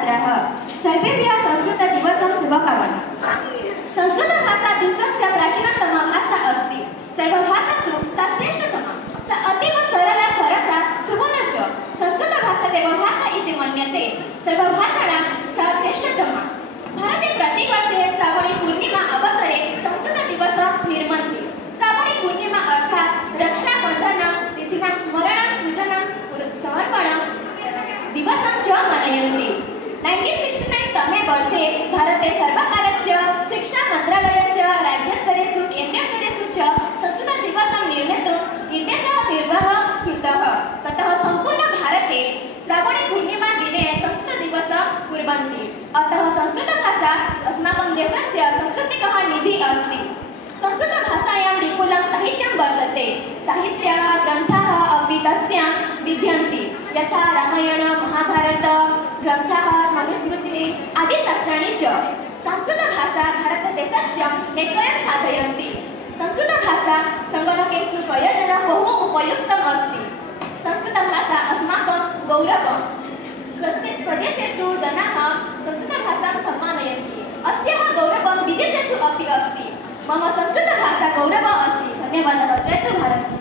छात्राः सर्वेभ्यः संस्कृतदिवसं शुभकामनाः। संस्कृतभाषा विश्वस्य प्राचीनतमा भाषा अस्ति। सर्वभाषासु सा श्रेष्ठतमा। सा अतीव सरला सरसा सुबोधा च। संस्कृतभाषा देवभाषा इति मन्यते। सर्वभाषाणां सा श्रेष्ठतमा। भारते प्रतिवर्षे श्रावणी पूर्णिमा अवसरे संस्कृतदिवसं निर्मन्ति। श्रावणी पूर्णिमा अर्थात् रक्षाबन्धनं, ऋषीणां स्मरणं, पूजनं, समर्पणं दिवसं च मनयन्ति। 1969 तमे वर्षे भारते सर्वकारस्य शिक्षा मन्त्रालयस्य राज्यस्तरेषु केन्द्रस्तरेषु च संस्कृतदिवसं निर्मेतुं निर्देशः कृतः। ततः सम्पूर्ण भारते श्रावणी पूर्णिमा दिने संस्कृतदिवसं कुर्वन्ति। अतः संस्कृतभाषा अस्माकं देशस्य सांस्कृतिकः निधिः अस्ति। संस्कृतभाषायां विपुलं साहित्यं वर्तते। साहित्याः ग्रन्थाः अपि तस्यां विद्यन्ते, यथा रामायण, महाभारत ग्रन्थाः, मनुस्मृतिः आदि शास्त्राणि च। संस्कृतभाषा भारतदेशस्य ऐक्यं साधयन्ति। संस्कृतभाषा सङ्गणकेषु प्रयोजनं बहु उपयुक्तम् अस्ति। संस्कृतभाषा अस्माकं गौरवम्। प्रदेशेषु जनाः संस्कृतभाषां सम्मानयन्ति। अस्याः गौरवं विदेशेषु अपि अस्ति। मम संस्कृतभाषा गौरवः अस्ति। धन्यवादः। जयतु भारत।